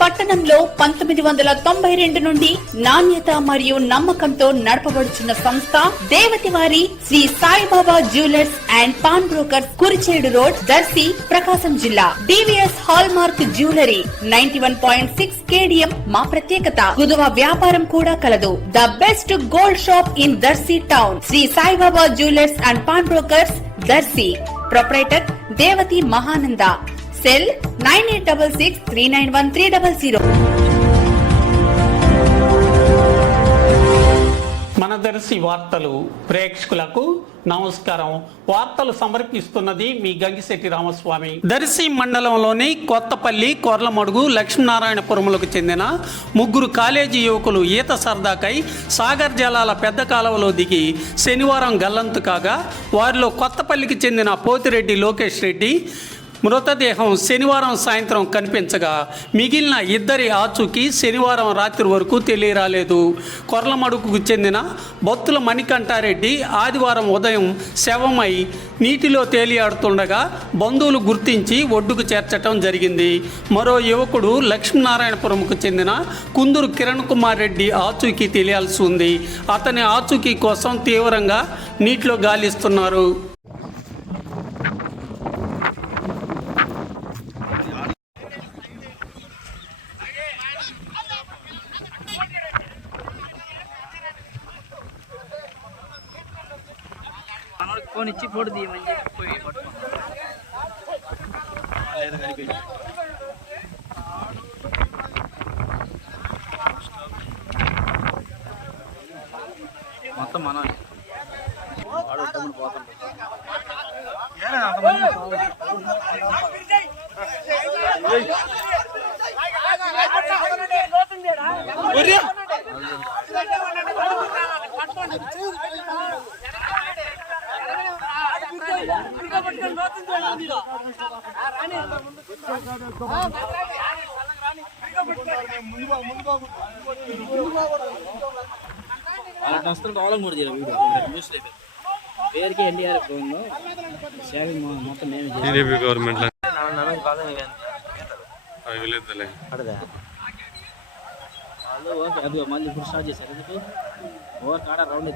పట్టణంలో 1992 నుండి నాణ్యత మరియు నమ్మకంతో నడపబడుచున్న సంస్థ దేవతివారి Shri Saibaba jewellers and pawn brokers, Kurichedu road, Darsi, Prakasam జిల్లా. DVS hallmark jewellery 91.6 KDM మా ప్రత్యేకత. కుదువ వ్యాపారం కూడా కలదు. The best gold shop in Darsi town. Shri Saibaba jewellers and pawn brokers, Darsi. Proprietor Devathi Mahananda. Cell 9866391300. మన దర్శి వార్తలు ప్రేక్షకులకు నమస్కారం. వార్తలు సమర్పిస్తున్నది మీ గంగిశెట్టి రామస్వామి. దర్శి మండలంలోని కొత్తపల్లి, కొర్లమడుగు, లక్ష్మీనారాయణపురములకు చెందిన 3 కాలేజీ యువకులు ఈత సరదాకై సాగర్ జలాల పెద్ద కాలువలో దిగి శనివారం గల్లంతు కాగా, వారిలో కొత్తపల్లికి చెందిన పోతిరెడ్డి లోకేష్ రెడ్డి మృతదేహం శనివారం సాయంత్రం కనిపించగా, మిగిలిన 2 ఆచూకీ శనివారం రాత్రి వరకు తెలియరాలేదు. కొర్లమడుగుకు చెందిన బొత్తుల మణికంఠారెడ్డి ఆదివారం ఉదయం శవమై నీటిలో తేలియాడుతుండగా బంధువులు గుర్తించి ఒడ్డుకు చేర్చటం జరిగింది. మరో యువకుడు లక్ష్మీనారాయణపురంకు చెందిన కుందూరు కిరణ్ కుమార్ రెడ్డి ఆచూకీ తెలియాల్సి ఉంది. అతని ఆచూకీ కోసం తీవ్రంగా నీటిలో గాలిస్తున్నారు. ఫోన్ ఇచ్చి ఫోటో తీయమని చెప్పి పోయి మొత్తం మన పేరుకి ఎన్డీఆర్ఎఫ్ సేవింగ్ మొత్తం గవర్నమెంట్ అది మళ్ళీ ఇప్పుడు స్టార్ట్ చేశారు. ఎందుకు ఓవర్ కాడ రౌండ్